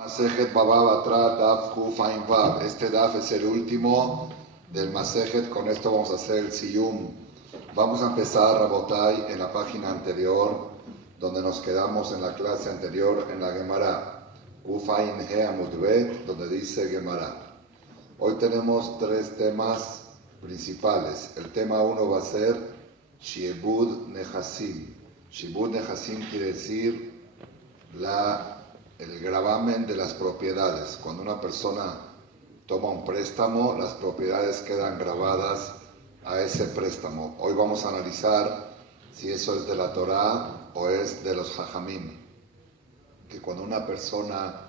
Masejet Baba Batra Daf Kuf Ain Vav. Este Daf es el último del Masejet. Con esto vamos a hacer el Siyum. Vamos a empezar, Rabotai, en la página anterior, donde nos quedamos en la clase anterior, en la Gemara. Kuf Ain He Amud Bet, donde dice Gemara. Hoy tenemos tres temas principales. El tema 1 va a ser Shiebud Nehasim. Shiebud Nehasim quiere decir el gravamen de las propiedades. Cuando una persona toma un préstamo, las propiedades quedan grabadas a ese préstamo. Hoy vamos a analizar si eso es de la Torá o es de los Jajamim. Que cuando una persona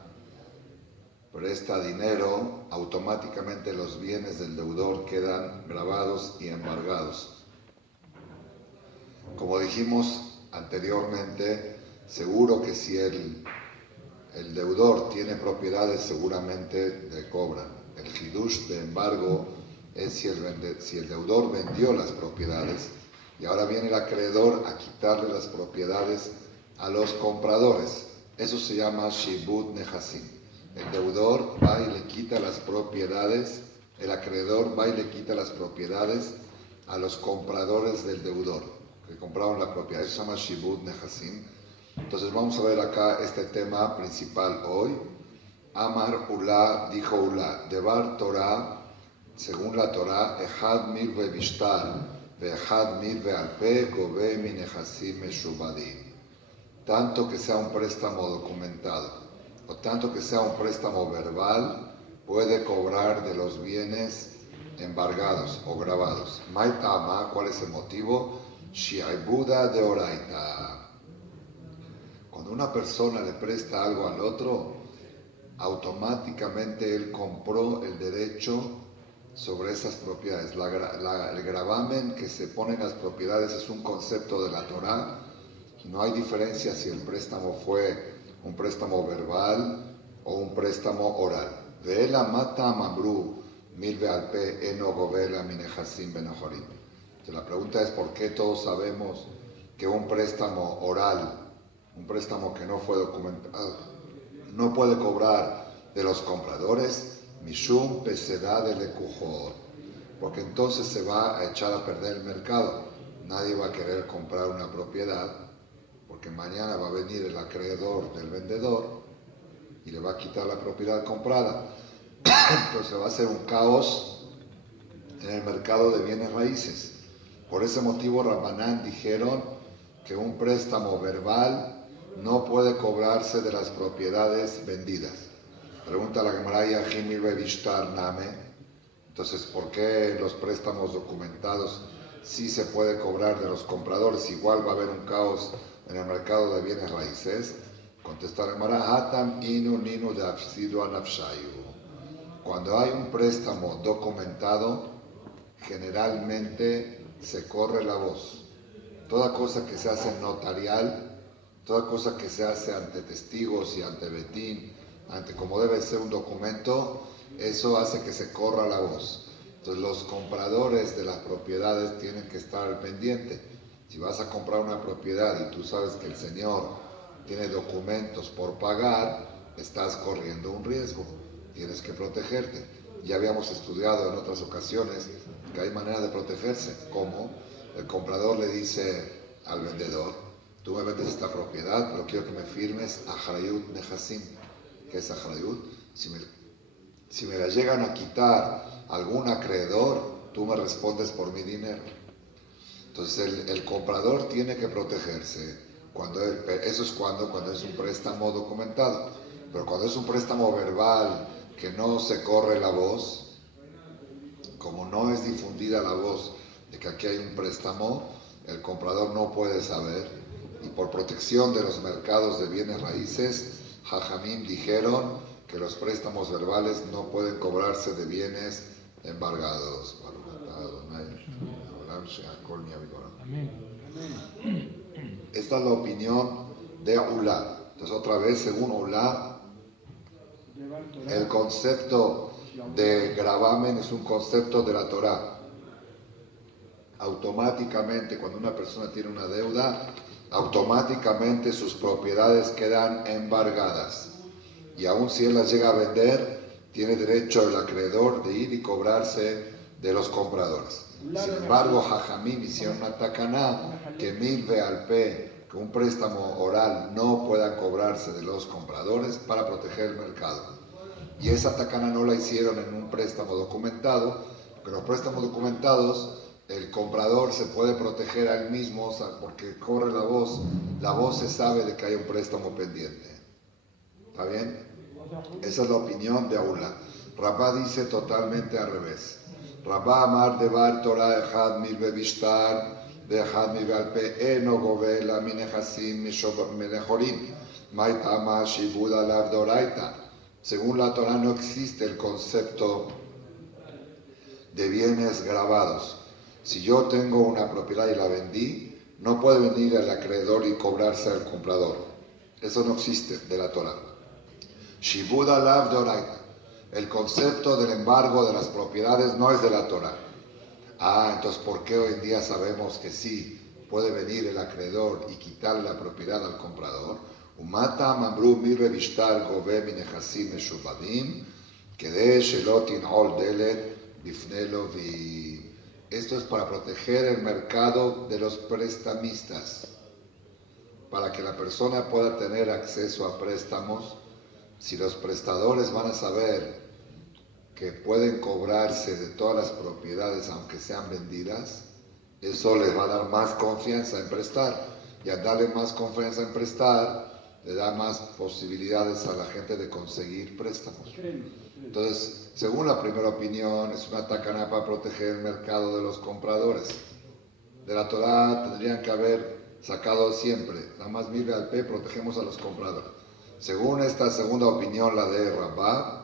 presta dinero, automáticamente los bienes del deudor quedan grabados y embargados. Como dijimos anteriormente, seguro que si el deudor tiene propiedades, seguramente le cobran. El hidush de embargo es si el deudor vendió las propiedades y ahora viene el acreedor a quitarle las propiedades a los compradores. Eso se llama Shibud Nehasim. El deudor va y le quita las propiedades, el acreedor va y le quita las propiedades a los compradores del deudor, que compraron la propiedad. Eso se llama Shibud Nehasim. Entonces vamos a ver acá este tema principal hoy. Amar Ula, dijo Ula, Devar Torah, según la Torah, Echad mir vebishtar, ve'echad mir ve'alpe, gove mi nehasim meshubadim. Tanto que sea un préstamo documentado, o tanto que sea un préstamo verbal, puede cobrar de los bienes embargados o grabados. Maitama, ¿cuál es el motivo? Shi'aibuda de oraita. Cuando una persona le presta algo al otro, automáticamente él compró el derecho sobre esas propiedades. El gravamen que se pone en las propiedades es un concepto de la Torá. No hay diferencia si el préstamo fue un préstamo verbal o un préstamo oral. Ve'ela mata mamru milve alpe eno govela minehasim benojorim. La pregunta es ¿por qué todos sabemos que un préstamo oral, un préstamo que no fue documentado, no puede cobrar de los compradores? Mishum peseda de lekujot, porque entonces se va a echar a perder el mercado. Nadie va a querer comprar una propiedad, porque mañana va a venir el acreedor del vendedor y le va a quitar la propiedad comprada. Entonces va a ser un caos en el mercado de bienes raíces. Por ese motivo Rabbanán dijeron que un préstamo verbal no puede cobrarse de las propiedades vendidas. Pregunta la Gemara Yahimil Bevishtar Name. Entonces, ¿por qué los préstamos documentados sí se puede cobrar de los compradores? Igual va a haber un caos en el mercado de bienes raíces. Contesta la Gemara, Hatam inu ninu de afsidu anafshayu. Cuando hay un préstamo documentado, generalmente se corre la voz. Toda cosa que se hace notarial, toda cosa que se hace ante testigos y ante betín, ante como debe ser un documento, eso hace que se corra la voz. Entonces los compradores de las propiedades tienen que estar al pendiente. Si vas a comprar una propiedad y tú sabes que el señor tiene documentos por pagar, estás corriendo un riesgo. Tienes que protegerte. Ya habíamos estudiado en otras ocasiones que hay manera de protegerse. ¿Cómo? El comprador le dice al vendedor, tú me vendes esta propiedad, pero quiero que me firmes Achrayut Nehasim. ¿Qué es Achrayut? Si me la llegan a quitar algún acreedor, tú me respondes por mi dinero. Entonces el comprador tiene que protegerse. Eso es cuando es un préstamo documentado. Pero cuando es un préstamo verbal que no se corre la voz, como no es difundida la voz de que aquí hay un préstamo, el comprador no puede saber. Y por protección de los mercados de bienes raíces, Jajamim dijeron que los préstamos verbales no pueden cobrarse de bienes embargados. Esta es la opinión de Ula. Entonces otra vez, según Ula, el concepto de gravamen es un concepto de la Torá. Automáticamente, cuando una persona tiene una deuda, automáticamente sus propiedades quedan embargadas. Y aun si él las llega a vender, tiene derecho el acreedor de ir y cobrarse de los compradores. Sin embargo, Jajamim hicieron una takaná que milve al P, que un préstamo oral no puedan cobrarse de los compradores para proteger el mercado. Y esa takaná no la hicieron en un préstamo documentado, porque los préstamos documentados, el comprador se puede proteger a él mismo porque corre la voz se sabe de que hay un préstamo pendiente. ¿Está bien? Esa es la opinión de Aula. Rabá dice totalmente al revés. Rabá amar devar Torah echad milve bishtar ve'echad milve al pe eno govela minechasim menechorim maitama shibud alav doraita. Según la Torah no existe el concepto de bienes grabados. Si yo tengo una propiedad y la vendí, no puede venir el acreedor y cobrarse al comprador. Eso no existe de la Torah. Shibud alav doraita. El concepto del embargo de las propiedades no es de la Torah. Entonces, ¿por qué hoy en día sabemos que sí puede venir el acreedor y quitarle la propiedad al comprador? Umata mamru mirre bishtar gove minechasim meshubadim kede shelotin ol delet bifnelo vi. Esto es para proteger el mercado de los prestamistas, para que la persona pueda tener acceso a préstamos. Si los prestadores van a saber que pueden cobrarse de todas las propiedades aunque sean vendidas, eso les va a dar más confianza en prestar. Y al darle más confianza en prestar, le da más posibilidades a la gente de conseguir préstamos. Entonces, según la primera opinión, es una takaná para proteger el mercado de los compradores. De la Torah tendrían que haber sacado siempre, nada más mire al P, protegemos a los compradores. Según esta segunda opinión, la de Rabá,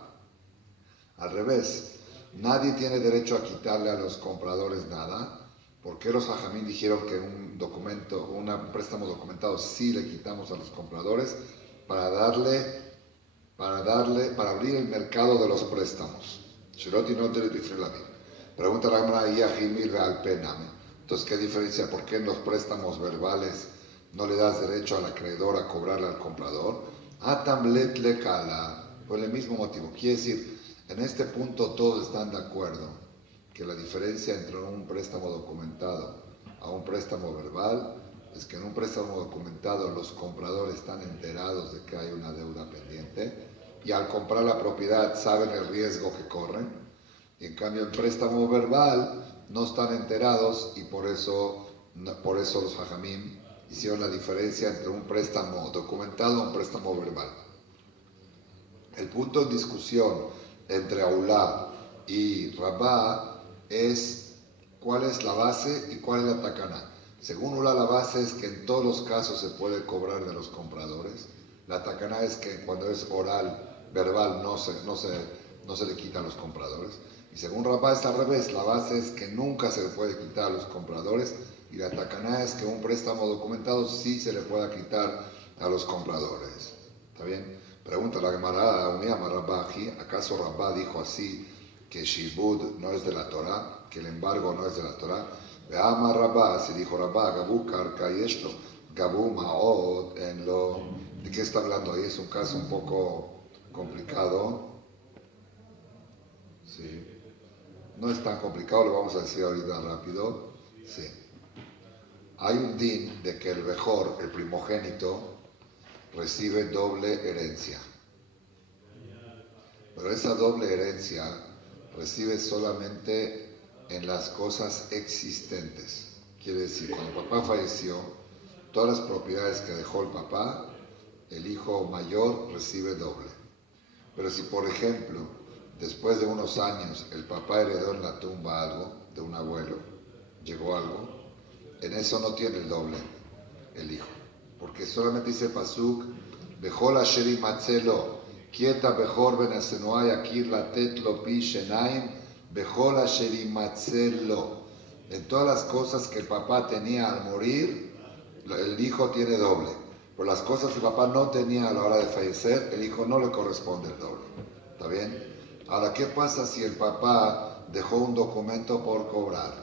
al revés, nadie tiene derecho a quitarle a los compradores nada. ¿Por qué los Jajamín dijeron que un préstamo documentado sí le quitamos a los compradores? Para abrir el mercado de los préstamos. Pregunta la Gemara, entonces, ¿qué diferencia? ¿Por qué en los préstamos verbales no le das derecho al acreedor a cobrarle al comprador? Atamlet le kala, por el mismo motivo. Quiere decir, en este punto todos están de acuerdo que la diferencia entre un préstamo documentado a un préstamo verbal es que en un préstamo documentado los compradores están enterados de que hay una deuda pendiente y al comprar la propiedad saben el riesgo que corren. Y en cambio en préstamo verbal no están enterados y por eso los Jajamim hicieron la diferencia entre un préstamo documentado y un préstamo verbal. El punto en discusión entre Aulá y Rabá es cuál es la base y cuál es la takaná. Según Aulá, la base es que en todos los casos se puede cobrar de los compradores. La takaná es que cuando es oral, verbal, no se le quita a los compradores. Y según Rabá es al revés, la base es que nunca se le puede quitar a los compradores y la takaná es que un préstamo documentado sí se le pueda quitar a los compradores. ¿Está bien? Pregunta la Gemara, ¿acaso Rabá dijo así que Shibud no es de la Torah, que el embargo no es de la Torah? Veama Rabá, si dijo Rabá, Gabú Karka y esto, Gabú Maod, ¿de qué está hablando ahí? Es un caso un poco complicado. Sí. No es tan complicado, lo vamos a decir ahorita rápido. Sí. Hay un din de que el mejor, el primogénito, recibe doble herencia. Pero esa doble herencia recibe solamente en las cosas existentes. Quiere decir, cuando el papá falleció, todas las propiedades que dejó el papá, el hijo mayor recibe doble. Pero si, por ejemplo, después de unos años el papá heredó en la tumba algo de un abuelo, llegó algo, en eso no tiene el doble el hijo. Porque solamente dice Pasuk, Bechol asher imatzelo, quieta bechor ben asenuay akir latet lo pi shenaim, Bechol asher imatzelo. En todas las cosas que el papá tenía al morir, el hijo tiene doble. Por las cosas que el papá no tenía a la hora de fallecer, el hijo no le corresponde el doble. ¿Está bien? Ahora, ¿qué pasa si el papá dejó un documento por cobrar?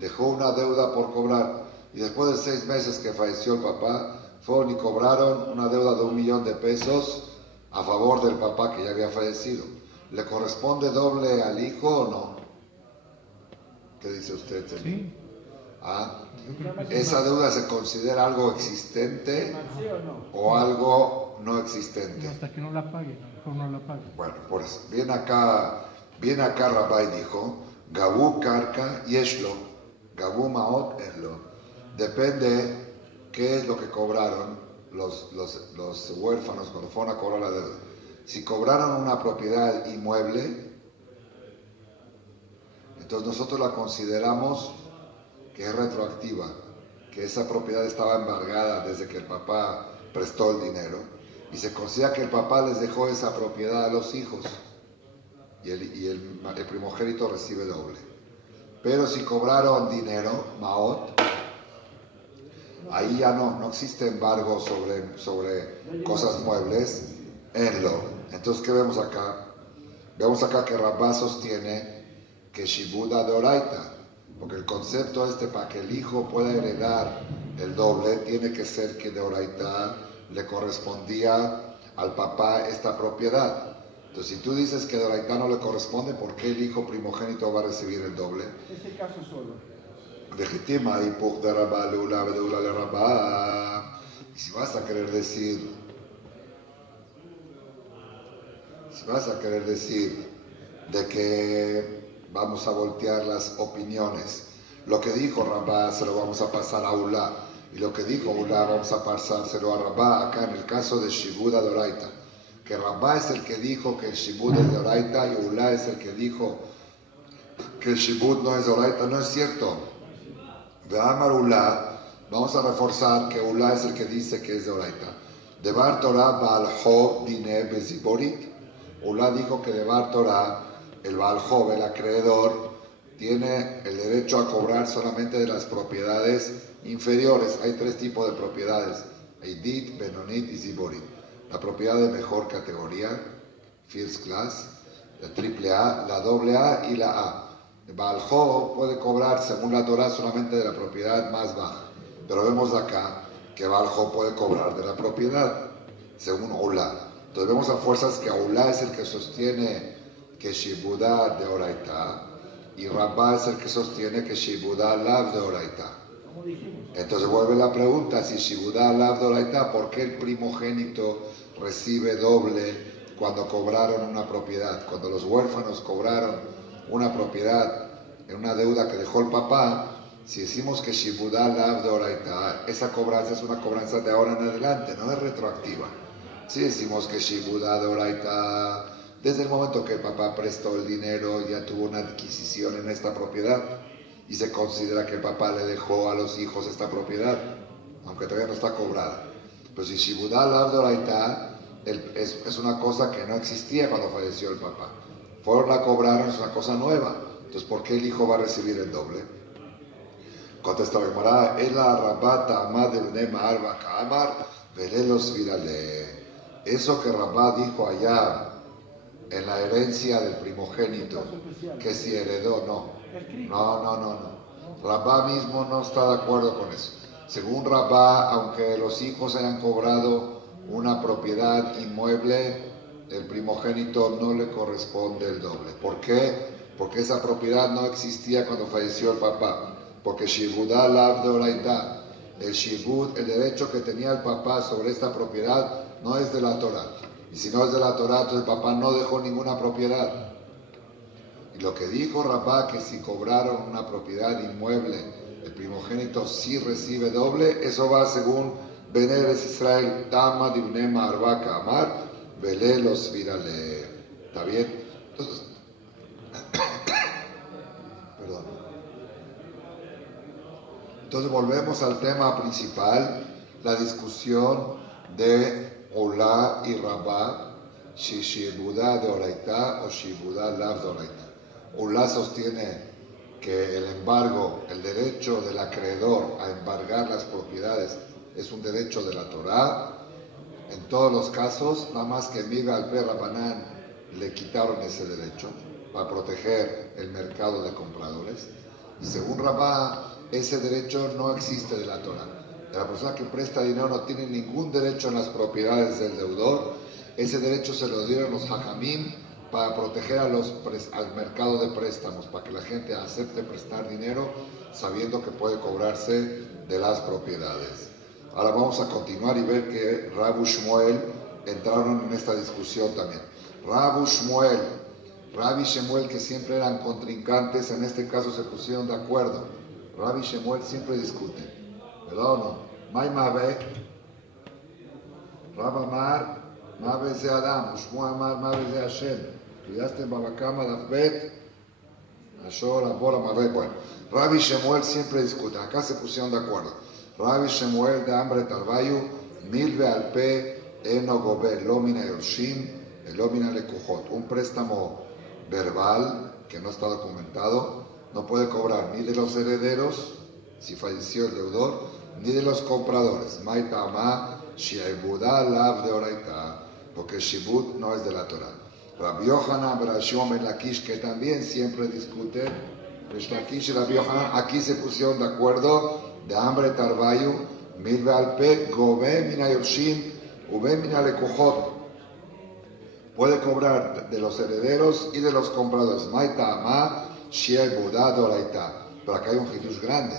Dejó una deuda por cobrar. Y después de 6 meses que falleció el papá, fueron y cobraron una deuda de $1,000,000 a favor del papá que ya había fallecido. ¿Le corresponde doble al hijo o no? ¿Qué dice usted, señor? Sí. ¿Ah? ¿Esa deuda se considera algo existente o algo no existente? No, hasta que no la pague, a lo mejor no la pague. Bueno, por eso. Viene acá Rabbi dijo, Gabu karka yeshlo, Gabu maot eslo. Depende qué es lo que cobraron los huérfanos cuando fueron a cobrar la deuda. Si cobraron una propiedad inmueble, entonces nosotros la consideramos que es retroactiva, que esa propiedad estaba embargada desde que el papá prestó el dinero, y se considera que el papá les dejó esa propiedad a los hijos, y el primogénito recibe doble. Pero si cobraron dinero, maot, ahí ya no existe embargo sobre cosas muebles en lo. Entonces, ¿qué vemos acá? Vemos acá que Rabá sostiene que Shibuda de Oraita, porque el concepto para que el hijo pueda heredar el doble, tiene que ser que de Oraita le correspondía al papá esta propiedad. Entonces, si tú dices que de Oraita no le corresponde, ¿por qué el hijo primogénito va a recibir el doble? Ese caso solo. Legitima y pug de Rabá, leula, vedeula de Rabá. Y si vas a querer decir de que vamos a voltear las opiniones, lo que dijo Rabá se lo vamos a pasar a Ulá, y lo que dijo Ulá vamos a pasárselo a Rabá acá en el caso de Shibuda de Oraita, que Rabá es el que dijo que el Shibud es de Oraita y Ulá es el que dijo que el Shibud no es de Oraita. No es cierto. De Amar Ulá, vamos a reforzar que Ulá es el que dice que es de Oraita. De Bar Torah Baal Job Dine Beziborit. Ulá dijo que de Bar Torah el Baal Job, el acreedor, tiene el derecho a cobrar solamente de las propiedades inferiores. Hay tres tipos de propiedades: Eidit, Benonit y Ziborit. La propiedad de mejor categoría, First Class, la triple A, la doble A y la A. El Baal Job puede cobrar, según la Torah, solamente de la propiedad más baja. Pero vemos acá que Baal Job puede cobrar de la propiedad, según Ulá. Entonces vemos a fuerzas que Ulá es el que sostiene que Shibuda de Oraita, y Rabá es el que sostiene que Shibuda Lav de Oraita. Entonces vuelve la pregunta: si Shibuda Lav de Oraita, ¿por qué el primogénito recibe doble cuando cobraron una propiedad? Cuando los huérfanos cobraron una propiedad en una deuda que dejó el papá, si decimos que Shibuda Lav de Oraita, esa cobranza es una cobranza de ahora en adelante, no es retroactiva. Si decimos que Shibuda de Oraita, desde el momento que el papá prestó el dinero, ya tuvo una adquisición en esta propiedad, y se considera que el papá le dejó a los hijos esta propiedad, aunque todavía no está cobrada. Pero si Shibuda Lav de Oraita es una cosa que no existía cuando falleció el papá, fueron a cobrar, es una cosa nueva. Entonces, ¿por qué el hijo va a recibir el doble? Contesta la Gemara: Ela Rabata Amad el Nema Arba Kaamar Velelos Virale. Eso que Rabá dijo allá en la herencia del primogénito, que si heredó, no. Rabá mismo no está de acuerdo con eso. Según Rabá, aunque los hijos hayan cobrado una propiedad inmueble, el primogénito no le corresponde el doble. ¿Por qué? Porque esa propiedad no existía cuando falleció el papá. Porque Shibuda Lav de Oraita, el Shibud, el derecho que tenía el papá sobre esta propiedad, no es de la Torah. Y si no es de la Torah, entonces el papá no dejó ninguna propiedad. Y lo que dijo Rabá, que si cobraron una propiedad inmueble, el primogénito sí recibe doble, eso va según Beneres Israel, Tama Divnema Arbaka Amar, Vele los Virale. ¿Está bien? Entonces, perdón. Entonces volvemos al tema principal, la discusión de Ulá y Rabá, si Shibuda de Oraita o Shibuda Lav de Oraita. Ulá sostiene que el embargo, el derecho del acreedor a embargar las propiedades es un derecho de la Torá. En todos los casos, nada más que Miga al Rabanán le quitaron ese derecho para proteger el mercado de compradores. Y según Rabá, ese derecho no existe de la Torá. La persona que presta dinero no tiene ningún derecho en las propiedades del deudor. Ese derecho se lo dieron los hajamim para proteger al mercado de préstamos, para que la gente acepte prestar dinero sabiendo que puede cobrarse de las propiedades. Ahora vamos a continuar y ver que Rabu Shmuel entraron en esta discusión también. Rabu Shmuel, Rabbi Shemuel, que siempre eran contrincantes, en este caso se pusieron de acuerdo. Rabbi Shemuel siempre discuten, ¿verdad o no? May Mabe, Rab Amar, Mabe ze Adam, Shmuel Amar, Mabe ze Hashem. Estudiaste en Babakama, Dafbet, Ashor, Abora, Mabe. Bueno, Rabbi Shemuel siempre discuten. Acá se pusieron de acuerdo. Rabbi Shemuel de Ambre Tarbayu, Milve Alpe, Eno Gobe, Lomina Yoshim, Lomina Lekujot. Un préstamo verbal que no está documentado no puede cobrar ni de los herederos, si falleció el deudor, ni de los compradores. Maita Ama, Shiaibuda Lav de Oraita, porque Shibud no es de la Torah. Rabbi Yohanan, Berashom, Ben Lakish, que también siempre discuten. Lakish y Rabbi Yohanan, aquí se pusieron de acuerdo. De Ambre Tarbayu, Milve Alpe, Gobe Mina Yoshim, Ube Mina Lekujot. Puede cobrar de los herederos y de los compradores. Maita Ama, Shiai Buda Doraita. Pero acá hay un hidush grande.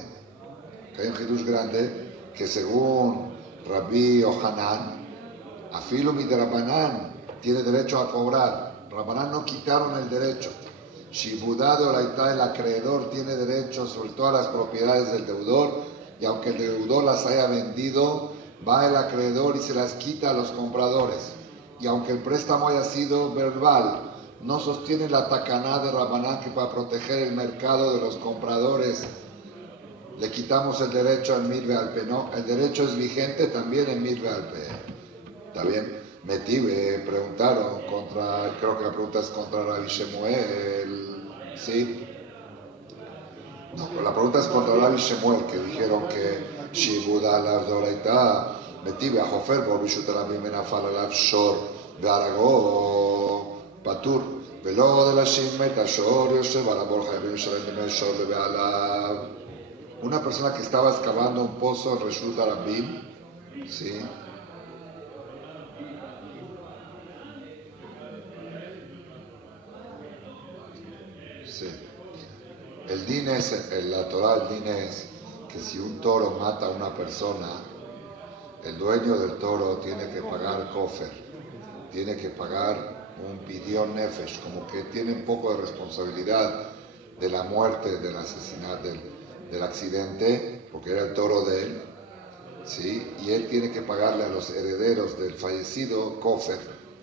Acá hay un hidush grande que según Rabbi Yohanan, Afilu Midrabanan tiene derecho a cobrar. Rabanán no quitaron el derecho. Shibudá Doraita, el acreedor, tiene derecho sobre todas las propiedades del deudor. Y aunque el deudor las haya vendido, va el acreedor y se las quita a los compradores. Y aunque el préstamo haya sido verbal, no sostiene la tacaná de Rabanán que para proteger el mercado de los compradores le quitamos el derecho al Mirve Alpe. No, el derecho es vigente también en Mirve Alpe. ¿Está bien? Metive, preguntaron contra, creo que la pregunta es contra Rabbi Shemuel, ¿sí? No, pero la pregunta es contra Rabbi Shemuel, que dijeron que Shibuda Lav Doraita, Metive a Jofer, Borbishut Rabbi Menafal Alav Shor, Bearago, Patur, Velo de la Shimmet, Shor, Yosef, Alabor, Jaibim, Shalem, Shor, Lebealav. Una persona que estaba excavando un pozo en Reshut Arabim, ¿sí? Sí. El din es, en la Torah el din es que si un toro mata a una persona, el dueño del toro tiene que pagar kofer, tiene que pagar un pidión nefesh, como que tiene un poco de responsabilidad de la muerte, del asesinato, del accidente, porque era el toro de él, ¿sí? Y él tiene que pagarle a los herederos del fallecido kofer,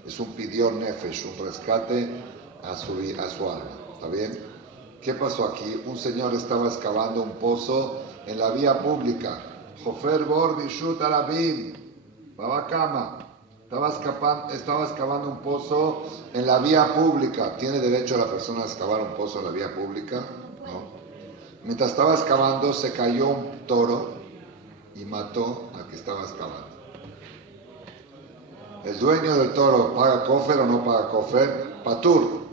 es un pidión nefesh, un rescate a su alma, ¿está bien? ¿Qué pasó aquí? Un señor estaba excavando un pozo en la vía pública. Jofer Bor Bishut Arabim, Babakama. Estaba excavando un pozo en la vía pública. ¿Tiene derecho la persona a excavar un pozo en la vía pública? No. Mientras estaba excavando, se cayó un toro y mató al que estaba excavando. ¿El dueño del toro paga kofer o no paga kofer? Patur.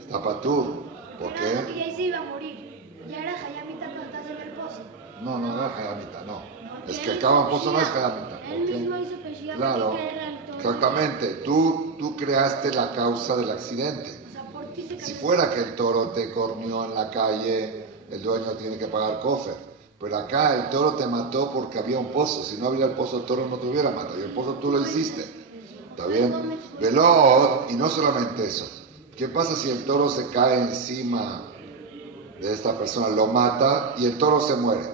Está patur. ¿Por qué? Porque ya se iba a morir. Ya era Hayamita cuando estás en el pozo. No, no era Hayamita, no. Es que acaba un pozo no es Hayamita. Él mismo hizo que Shia Claro, exactamente. Tú creaste la causa del accidente. O sea, por ti se Si fuera que el toro te corneó en la calle, el dueño tiene que pagar kofer. Pero acá el toro te mató porque había un pozo. Si no había el pozo, el toro no te hubiera matado. Y el pozo tú lo hiciste. ¿Está bien? Veló, y no solamente eso. ¿Qué pasa si el toro se cae encima de esta persona, lo mata y el toro se muere?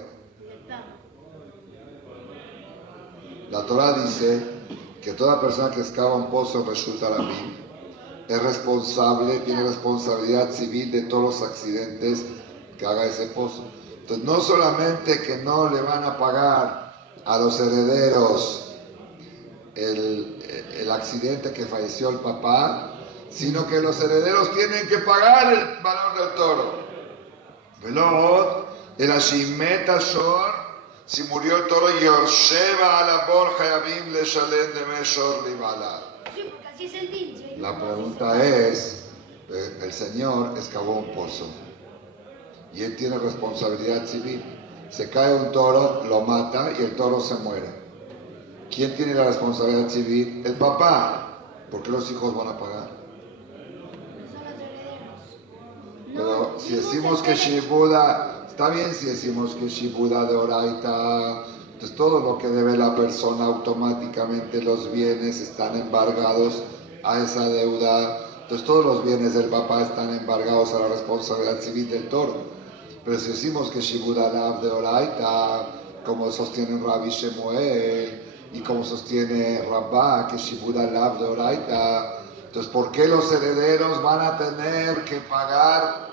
La Torah dice que toda persona que excava un pozo en Reshut Arabim es responsable, tiene responsabilidad civil de todos los accidentes que haga ese pozo. Entonces, no solamente que no le van a pagar a los herederos el accidente que falleció el papá, sino que los herederos tienen que pagar el valor del toro. Velot, el Ashimet Ashor, si murió el toro, Yosheva Alabor Hayabim le Shalem de Meshor Libala. Sí, porque así es el din. La pregunta es, el señor excavó un pozo y él tiene responsabilidad civil. se cae un toro, lo mata y el toro se muere. ¿Quién tiene la responsabilidad civil? El papá. ¿Por qué los hijos van a pagar? Son los herederos. Pero No, si vimos decimos el que derecho. Shibuda, está bien si decimos que Shibuda de Oraita, entonces todo lo que debe la persona automáticamente los bienes están embargados a esa deuda, entonces todos los bienes del papá están embargados a la responsabilidad civil del toro. Pero si decimos que Shibuda Lav de Oraita, como sostiene Rabbi Shemuel y como sostiene Rabbah, que Shibuda Lav de Oraita, entonces ¿por qué los herederos van a tener que pagar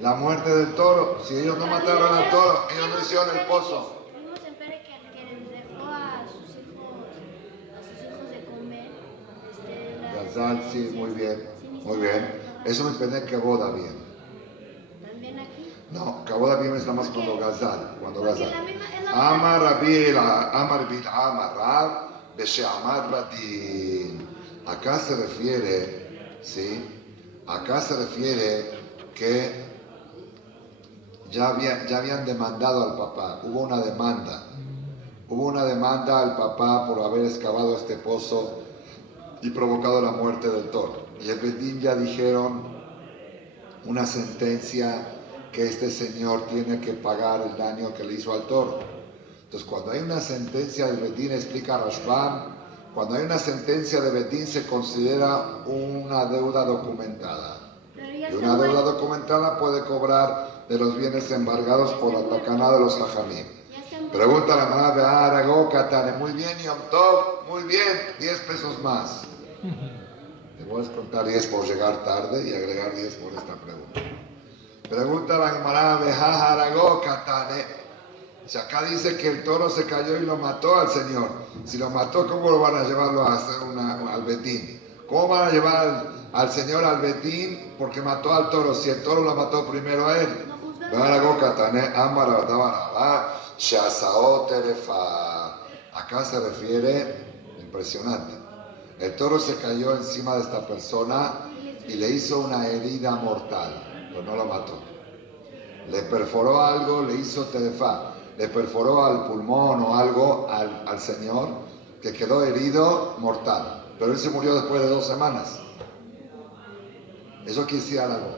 la muerte del toro? Si ellos no mataron al toro, ellos no hicieron el pozo. Vimos en Pere que les dejó a sus hijos de comer. Gazal, sí, muy bien, muy bien. Eso me pende que boda bien. También aquí. No, Kaboda bien está más cuando Gazal, Porque la misma es la Amar Rabil Amar Besheamad Badin. Acá se refiere, ¿sí? Acá se refiere que ya habían demandado al papá, hubo una demanda. Hubo una demanda al papá por haber excavado este pozo y provocado la muerte del toro. Y el Bedín ya dijeron una sentencia que este señor tiene que pagar el daño que le hizo al toro. Entonces, cuando hay una sentencia de Bedín, explica Rashbam, cuando hay una sentencia de Bedín se considera una deuda documentada. Y una deuda documentada puede cobrar de los bienes embargados por la tacaná de los hajamim. Pregunta a la mamá de Aragó, Katane, muy bien, Yom Tov, muy bien, 10 pesos más. Te voy a descontar 10 por llegar tarde y agregar 10 por esta pregunta. Pregunta a la Gemara de Aragó, Katane. Si acá dice que el toro se cayó y lo mató al Señor, si lo mató, ¿cómo lo van a llevarlo a hacer al Betín? ¿Cómo van a llevar al Señor al Betín porque mató al toro si el toro lo mató primero a él? Acá se refiere, impresionante, el toro se cayó encima de esta persona y le hizo una herida mortal, pero no lo mató. Le perforó algo, le hizo terefá, le perforó al pulmón o algo al señor que quedó herido mortal, pero él se murió después de 2 semanas. Eso quiere decir algo.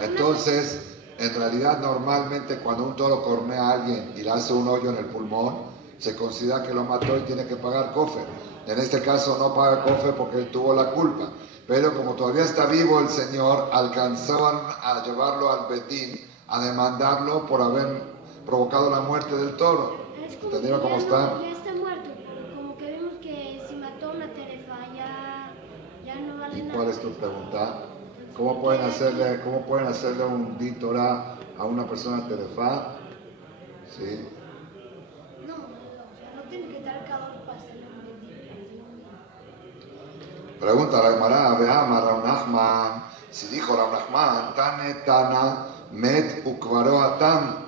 Entonces, en realidad normalmente cuando un toro cornea a alguien y le hace un hoyo en el pulmón, se considera que lo mató y tiene que pagar cofer. En este caso no paga cofer porque él tuvo la culpa. Pero como todavía está vivo el señor, alcanzaban a llevarlo al Betín, a demandarlo por haber provocado la muerte del toro. ¿Entendieron cómo está? Ya está muerto. Como que vemos que si mató una terefa ya no vale ¿Y nada. cuál es tu pregunta? ¿Cómo pueden hacerle un din Torah a una persona terefá? ¿Sí? No, no tiene que dar calor para hacerle un bendito. Pregunta la Gemara, veama Rav Nachman, si dijo Rav Nachman, Tane Tana Met Ukvaro Atam,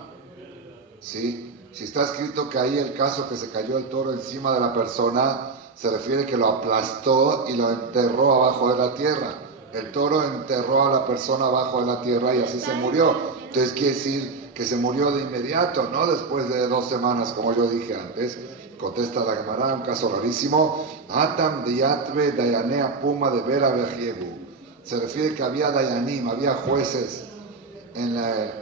¿sí? Si está escrito que ahí el caso que se cayó el toro encima de la persona, se refiere que lo aplastó y lo enterró abajo de la tierra. El toro enterró a la persona abajo de la tierra y así se murió. Entonces quiere decir que se murió de inmediato, no después de 2 semanas, como yo dije antes. Contesta la Gemara, un caso rarísimo. Atam Diyatve Dayanea Puma de Vera Vejiegu. Se refiere que había Dayanim, había jueces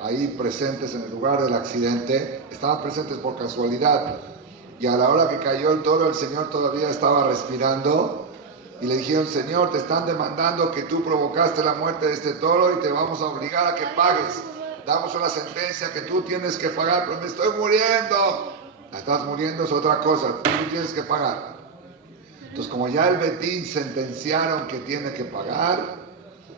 ahí presentes en el lugar del accidente. Estaban presentes por casualidad. Y a la hora que cayó el toro, el Señor todavía estaba respirando. Y le dijeron, Señor, te están demandando que tú provocaste la muerte de este toro y te vamos a obligar a que pagues. Damos una sentencia que tú tienes que pagar, pero me estoy muriendo. Estás muriendo es otra cosa, tú tienes que pagar. Entonces, como ya el Betín sentenciaron que tiene que pagar,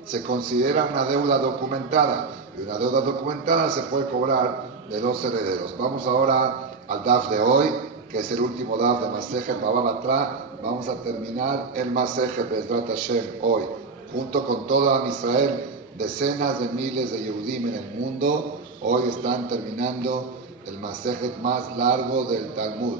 se considera una deuda documentada. Y una deuda documentada se puede cobrar de 2 herederos. Vamos ahora al DAF de hoy, que es el último DAF de Masejet Baba Batra. Vamos a terminar el Masejet Bezrat Hashem hoy, junto con todo Am Israel. Decenas de miles de Yehudim en el mundo hoy están terminando el Masejet más largo del Talmud.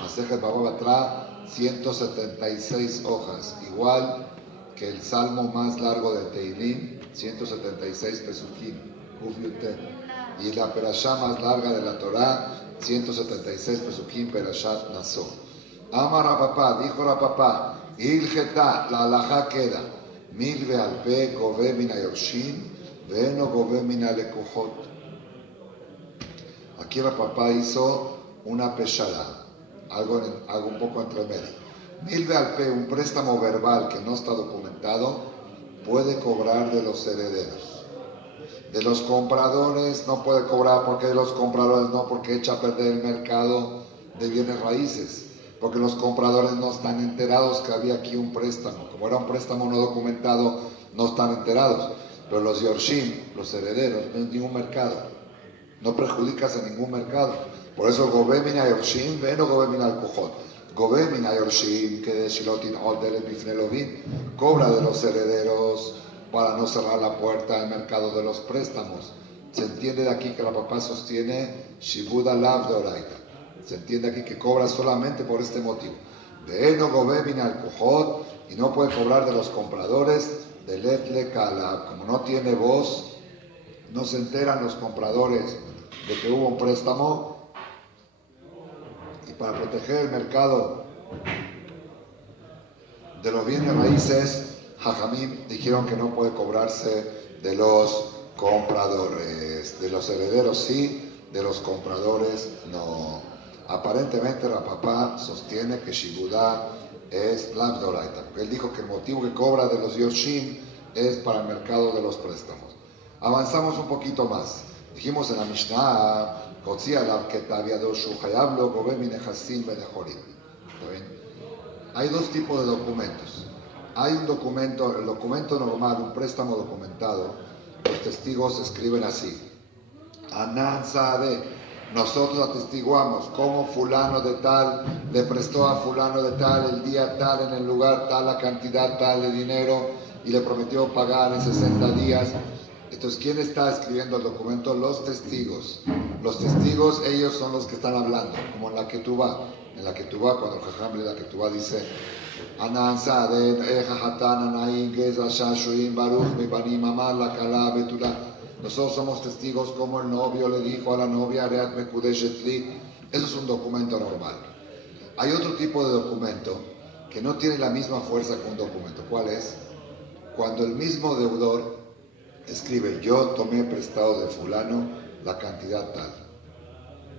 Masejet Baba Batra, 176 hojas, igual que el salmo más largo de Teilim, 176 pesukim. Uf Yutet. Y la perashá más larga de la Torah, 176 pesukim, perashat Naso. Amar Rapapá, dijo Rapapá, Ilgeta, la alajá queda, Milve alpe, gove mina yorshin, veno gove mina lekujot. Aquí Rapapá hizo una peshara, algo un poco entre medio. Milve alpe, un préstamo verbal que no está documentado, puede cobrar de los herederos. De los compradores no puede cobrar, porque de los compradores no, porque echa a perder el mercado de bienes raíces, porque los compradores no están enterados que había aquí un préstamo. Como era un préstamo no documentado, no están enterados. Pero los yorshim, los herederos, no hay ningún mercado. No perjudicas a ningún mercado. Por eso, gove mina yorshim, veno gove mina al cojot. Gove mina yorshim, que de shilotin odel bifnelovin, cobra de los herederos para no cerrar la puerta al mercado de los préstamos. Se entiende de aquí que la papá sostiene Shibuda Lav de Oraita. Se entiende aquí que cobra solamente por este motivo. De Eno Gove viene al Cujot y no puede cobrar de los compradores de Letle Kalab. Como no tiene voz, no se enteran los compradores de que hubo un préstamo, y para proteger el mercado de los bienes raíces, Jajamim dijeron que no puede cobrarse de los compradores. De los herederos sí, de los compradores no. Aparentemente Rapapá sostiene que Shibudá es Lav Doraita. Él dijo que el motivo que cobra de los Yoshim es para el mercado de los préstamos. Avanzamos un poquito más. Dijimos en la Mishnah, hay dos tipos de documentos. Hay un documento, el documento normal, un préstamo documentado. Los testigos escriben así: Anan Saade, nosotros atestiguamos cómo fulano de tal le prestó a fulano de tal el día tal, en el lugar tal, la cantidad tal de dinero, y le prometió pagar en 60 días. Entonces, ¿quién está escribiendo el documento? Los testigos. Los testigos, ellos son los que están hablando, como en la Ketubá. En la Ketubá, cuando el Jajam lee la Ketubá, dice: Anan Saade, Ejahatan, Anaim, Geza, Shashuim, Baruch, Mibanim, Amar, la Kalá, Betulá. Nosotros somos testigos como el novio le dijo a la novia, Areat Mekudeshetli. Eso es un documento normal. Hay otro tipo de documento que no tiene la misma fuerza que un documento. ¿Cuál es? Cuando el mismo deudor escribe: yo tomé prestado de fulano la cantidad tal.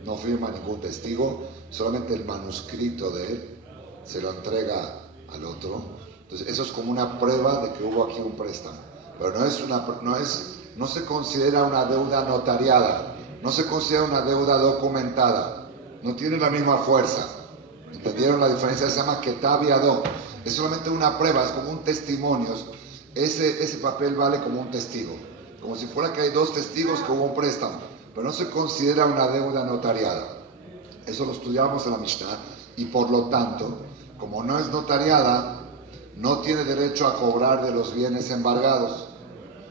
No firma ningún testigo, solamente el manuscrito de él se lo entrega al otro. Entonces eso es como una prueba de que hubo aquí un préstamo. Pero no se considera una deuda notariada, no se considera una deuda documentada, no tiene la misma fuerza. ¿Entendieron la diferencia? Se llama Ketaviado. Es solamente una prueba, es como un testimonio. Ese papel vale como un testigo, como si fuera que hay dos testigos que hubo un préstamo, pero no se considera una deuda notariada. Eso lo estudiamos en la Mishnah, y por lo tanto, como no es notariada, no tiene derecho a cobrar de los bienes embargados.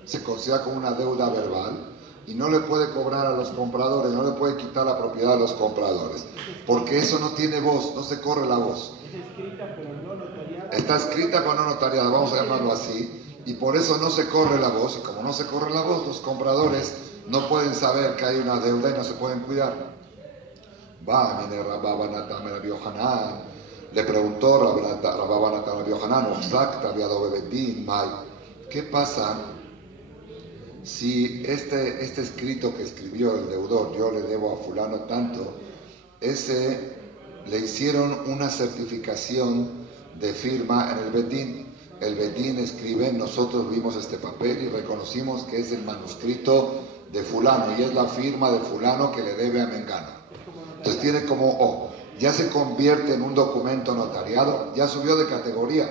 Se considera como una deuda verbal y no le puede cobrar a los compradores, no le puede quitar la propiedad a los compradores, porque eso no tiene voz, no se corre la voz. Está escrita pero no notariada, vamos a llamarlo así. Y por eso no se corre la voz, y como no se corre la voz, los compradores no pueden saber que hay una deuda y no se pueden cuidar. Le preguntó Rabba Natan Rabbi Yohanan, ¿qué pasa si este escrito que escribió el deudor, yo le debo a fulano tanto, ese le hicieron una certificación de firma en el Betín? El Betín escribe: nosotros vimos este papel y reconocimos que es el manuscrito de fulano y es la firma de fulano que le debe a Mengano. Entonces tiene como ya se convierte en un documento notariado, ya subió de categoría.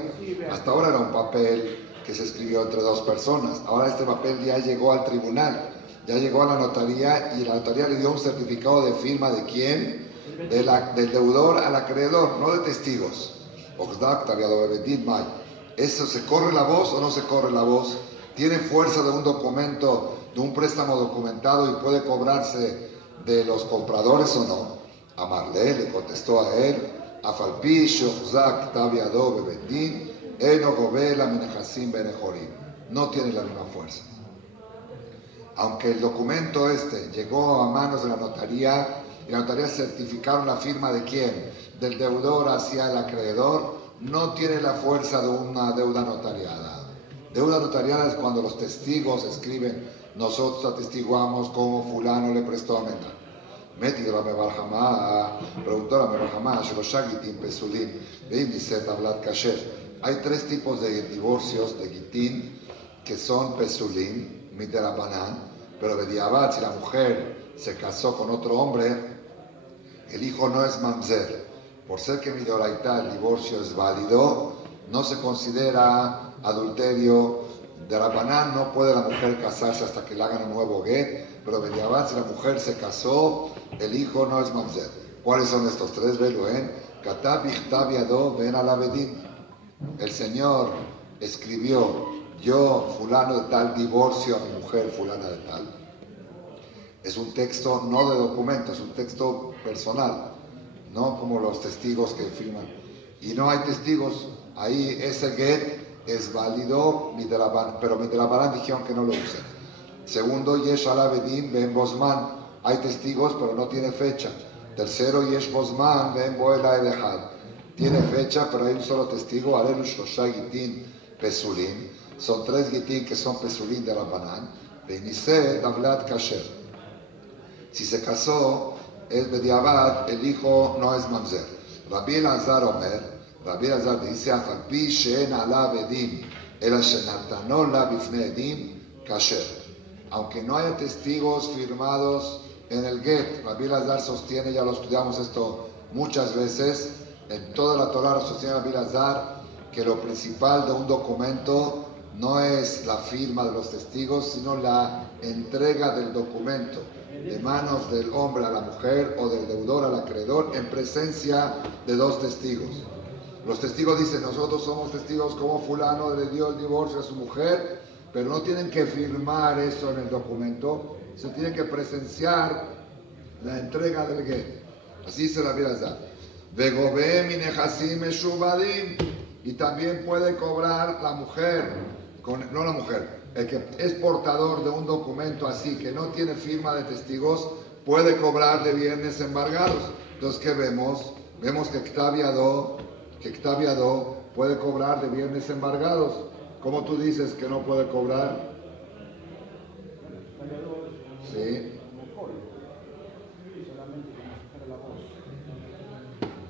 Hasta ahora era un papel que se escribió entre dos personas, ahora este papel ya llegó al tribunal, ya llegó a la notaría, y la notaría le dio un certificado de firma. ¿De quién? Del deudor al acreedor, no de testigos. ¿Eso se corre la voz o no se corre la voz? ¿Tiene fuerza de un documento, de un préstamo documentado, y puede cobrarse de los compradores o no? Amarle le contestó a él: Afalpi shochzak taviado bebetin eno govela minejasim benejorim. No tiene la misma fuerza. aunque el documento llegó a manos de la notaría, y la notaría certificaron la firma de quién, del deudor hacia el acreedor, no tiene la fuerza de una deuda notariada. Deuda notariada es cuando los testigos escriben, nosotros atestiguamos cómo fulano le prestó a Mengan. Meti la Mebarhamá, preguntó la Mebarhamá, Shloshá Gitín Pesulim, Veim dice Tablat Kasher. Hay tres tipos de divorcios de Gitín que son Pesulim, Miderabanán, pero Bediabad, si la mujer se casó con otro hombre, el hijo no es mamzer. Por ser que Midoraita el divorcio es válido, no se considera adulterio. De Rabanán no puede la mujer casarse hasta que le hagan un nuevo get, pero Bediabad, si la mujer se casó, el hijo no es mamzer. ¿Cuáles son estos tres? Velo en Katab Ichtav Yado Ben Alabedim. El Señor escribió, yo, fulano de tal, divorcio a mi mujer, fulana de tal. Es un texto no de documento, es un texto personal, no como los testigos que firman. Y no hay testigos, ahí ese get es válido, pero Miderabanan dijeron que no lo usen. Segundo, Yesh Alabedim Ben Bosman, hay testigos pero no tiene fecha. Tercero, Yesh Bosman Ben Boela Edehad, tiene fecha pero hay un solo testigo, Arelu Shlosha Gitin Pesulim, son tres Gitin que son Pesulim de Rabanan, Benise Tablat Kasher. Si se casó, es Bediabad, el hijo no es mamzer. Rabbi Elazar Omer, Rabbi Elazar dice, Afalpi she'en ala edim, ela shenatanó la bifnei edim, kasher. Aunque no haya testigos firmados en el get, Rabbi Elazar sostiene, ya lo estudiamos esto muchas veces, en toda la Torah sostiene Rabbi Elazar que lo principal de un documento no es la firma de los testigos, sino la entrega del documento de manos del hombre a la mujer o del deudor al acreedor en presencia de dos testigos. Los testigos dicen, nosotros somos testigos como fulano le dio el divorcio a su mujer, pero no tienen que firmar eso en el documento, se tienen que presenciar la entrega del get. Así se la vida da. Y también puede cobrar la mujer, no la mujer, el que es portador de un documento así, que no tiene firma de testigos, puede cobrar de bienes embargados. Entonces, ¿qué vemos? Vemos que Ktaviado puede cobrar de bienes embargados. ¿Cómo tú dices que no puede cobrar? Sí.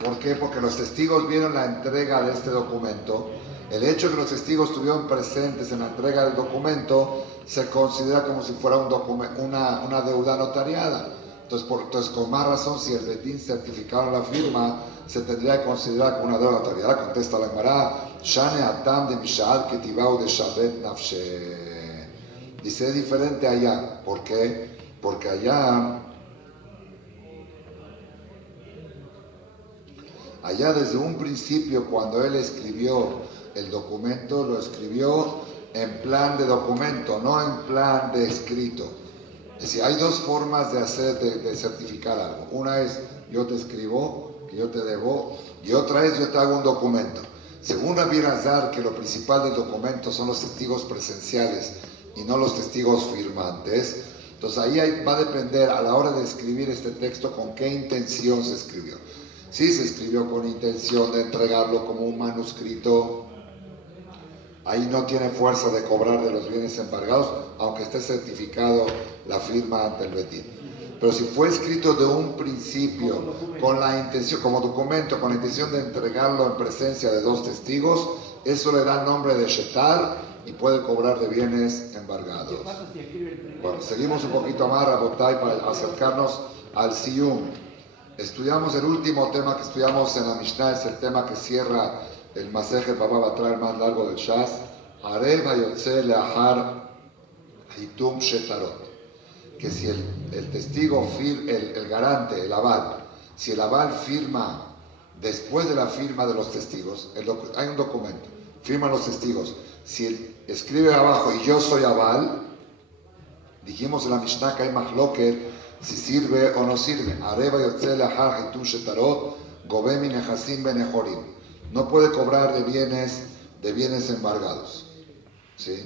¿Por qué? Porque los testigos vieron la entrega de este documento. El hecho de que los testigos estuvieron presentes en la entrega del documento se considera como si fuera una deuda notariada. Entonces, con más razón, si el Betín certificaron la firma, se tendría que considerar como una deuda notariada. Contesta la Gemara, Shane Atam de Mishad Ketibau de Shabet Nafshe. Dice, es diferente allá. ¿Por qué? Porque allá desde un principio, cuando él escribió el documento, lo escribió en plan de documento, no en plan de escrito. Es decir, hay dos formas de certificar algo. Una es, yo te escribo, que yo te debo, y otra es, yo te hago un documento. Según Rabbi Elazar, que lo principal del documento son los testigos presenciales y no los testigos firmantes, entonces ahí va a depender a la hora de escribir este texto con qué intención se escribió. Si se escribió con intención de entregarlo como un manuscrito, ahí no tiene fuerza de cobrar de los bienes embargados, aunque esté certificado la firma ante el Betín. Pero si fue escrito de un principio, con la intención, como documento, con la intención de entregarlo en presencia de dos testigos, eso le da nombre de shetar y puede cobrar de bienes embargados. Bueno, seguimos un poquito más, Rabotay, para acercarnos al Siyum. Estudiamos el último tema que estudiamos en la Mishnah, es el tema que cierra el Masejet Baba Batra, el más largo del Shas. Arev hayotze leahar hitum shetarot. Que si el testigo, el garante, el aval, si el aval firma después de la firma de los testigos, hay un documento, firman los testigos. Si él escribe abajo y yo soy aval, dijimos en la Mishnah que hay mahloket si sirve o no sirve. Areva yotze leahar hitum shetarot gobem min nechasim benechorim. No puede cobrar de bienes embargados. ¿Sí?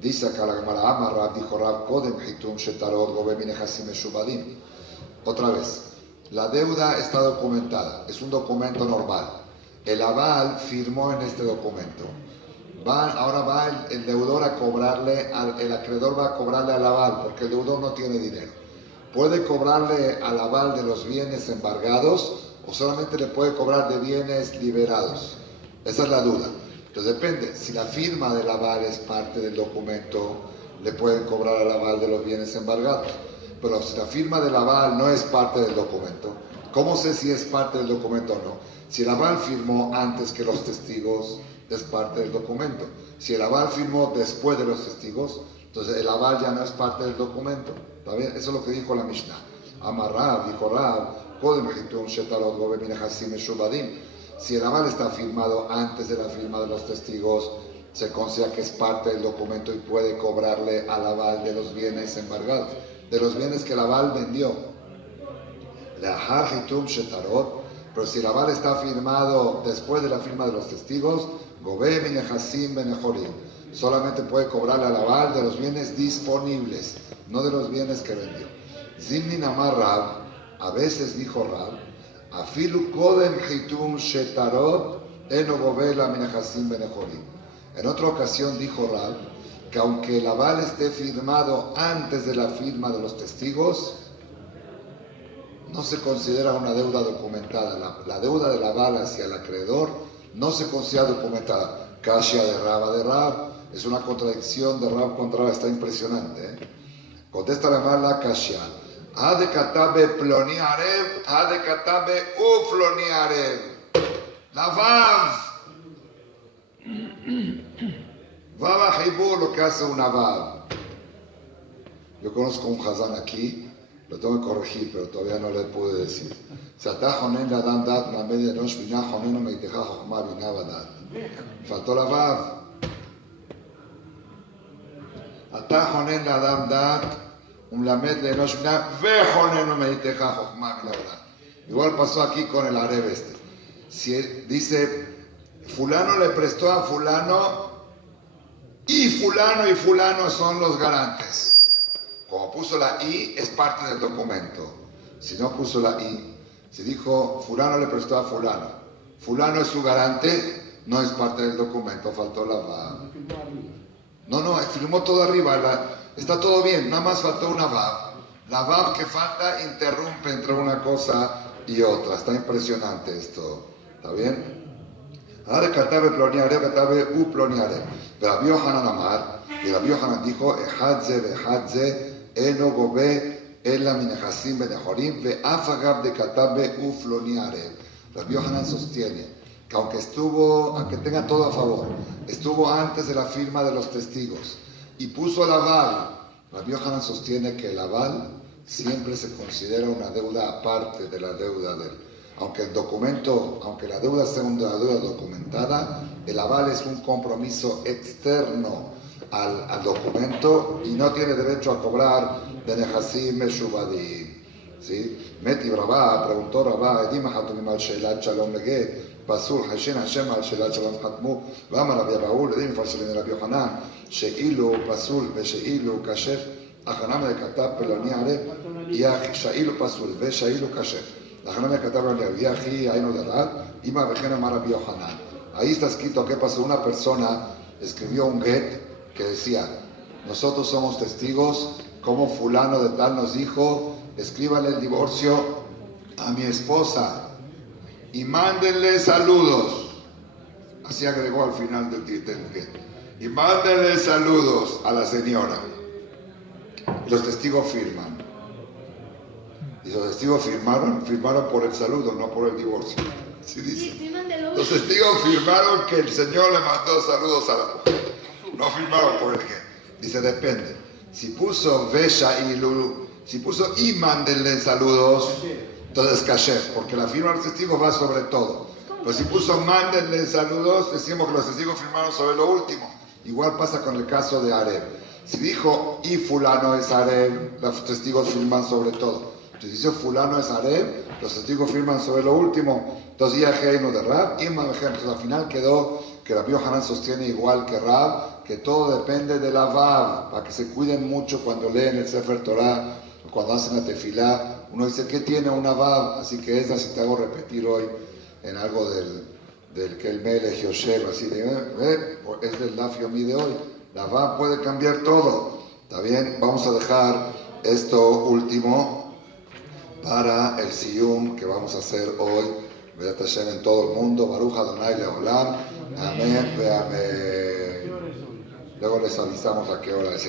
Dice acá la Gemara, Amar Rab, dijo Rab, Kodem Hitum Shetarot Gobe Minehasim Meshubadim. Otra vez, la deuda está documentada, es un documento normal. El aval firmó en este documento. Ahora va el deudor a cobrarle, el acreedor va a cobrarle al aval, porque el deudor no tiene dinero. Puede cobrarle al aval de los bienes embargados o solamente le puede cobrar de bienes liberados. Esa es la duda. Entonces depende, si la firma del aval es parte del documento, le pueden cobrar al aval de los bienes embargados. Pero si la firma del aval no es parte del documento, ¿cómo sé si es parte del documento o no? Si el aval firmó antes que los testigos, es parte del documento. Si el aval firmó después de los testigos, entonces el aval ya no es parte del documento. ¿Está bien? Eso es lo que dijo la Mishnah. Amar Rab, dijo Rab, Kodem Hitum Shetarot Gobe Minehasim Meshubadim. Si el aval está firmado antes de la firma de los testigos, se considera que es parte del documento y puede cobrarle al aval de los bienes embargados, de los bienes que el aval vendió. Leahar Hitum Shetarot. Pero si el aval está firmado después de la firma de los testigos, Gobe Minehasim Benejorim, solamente puede cobrarle al aval de los bienes disponibles, no de los bienes que vendió. Zimnin Amar Rab, a veces dijo Rab, Afilu Kodem Hitum Shetarot Eno Gobe la Minehasim Benejorim. En otra ocasión dijo Rab que aunque el aval esté firmado antes de la firma de los testigos, no se considera una deuda documentada. La deuda del aval hacia el acreedor no se considera documentada. Kashia de Rab, es una contradicción de Rab contra Rab, está impresionante. Contesta la mala Kashia. Ade katabe ploni arev, ade katabe u ploni arev. La vav. Vav hibur, lo que hace una vav. Yo conozco un Hazán aquí. Lo tengo que corregir, pero todavía no le pude decir. Faltó la vav. Igual pasó aquí con el areb este. Si dice, fulano le prestó a fulano y fulano son los garantes. Como puso la I, es parte del documento. Si no puso la I, si dijo, fulano le prestó a fulano es su garante, no es parte del documento, faltó la vav. No, firmó todo arriba, está todo bien, nada más faltó una vav. La vav que falta interrumpe entre una cosa y otra, está impresionante esto, ¿está bien? Ahora katabe ploniare, katabe u ploniare. Pero Rabbi Yohanan Amar, y Rabbi Yohanan dijo, ehadze vehadze, Eno Gobe Ela Minehasim Benejorim Ve'af Agab de Katabe Ufloniare. Rabbi Yohanan sostiene que aunque tenga todo a favor, estuvo antes de la firma de los testigos y puso el aval, Rabbi Yohanan sostiene que el aval siempre se considera una deuda aparte de la deuda de él. Aunque la deuda sea una deuda documentada, el aval es un compromiso externo al documento y no tiene derecho a cobrar de Nehasim Meshubadim. ¿Sí? Meti Rabá, preguntó Rabá, Edim Hatunim al Sheilat Shalom Lege, Pasul Hashem Hashem al Sheilat Shalom Hatmu, Vama Rabbi Raúl, Edim Farshelen Rabbi Yohanan, Sheilu Pasul, Sheilu Kashef, Achanam de Katab Peloniare, Sheilu Pasul, Sheilu Kashef, Achanam de Katab Peloniare, Yahi Ainu de Rad, Ima Vejena Rabbi Yohanan. Ahí está escrito qué pasó. Una persona escribió un get que decía, nosotros somos testigos, como fulano de tal nos dijo, escríbanle el divorcio a mi esposa y mándenle saludos. Así agregó al final del get. Y mándenle saludos a la señora. Y los testigos firman. Y los testigos firmaron por el saludo, no por el divorcio. Así dice. Los testigos firmaron que el Señor le mandó saludos a la mujer. No firmaron por el get. Dice, depende. Si puso Veshailu, si puso y mándenle saludos, entonces kasher, porque la firma de los testigos va sobre todo. Pero si puso mándenle saludos, decimos que los testigos firmaron sobre lo último. Igual pasa con el caso de Areb. Si dijo y fulano es Areb, los testigos firman sobre todo. Si dice fulano es Areb, los testigos firman sobre lo último. Entonces ya Geino de Rab, y entonces al final quedó que Rabbi Yohanan sostiene igual que Rab, que todo depende de la Vav, para que se cuiden mucho cuando leen el Sefer Torah, cuando hacen la tefilá. Uno dice, ¿qué tiene una Vav? Así que es así te hago repetir hoy en algo del que el Melech Yoshev, así de, es del Daf Yomi de hoy. La Vav puede cambiar todo. ¿Está bien? Vamos a dejar esto último para el Siyum que vamos a hacer hoy. Vedat Hashem en todo el mundo. Baruch Adonai Leolam. Amén. Luego les avisamos a qué hora es.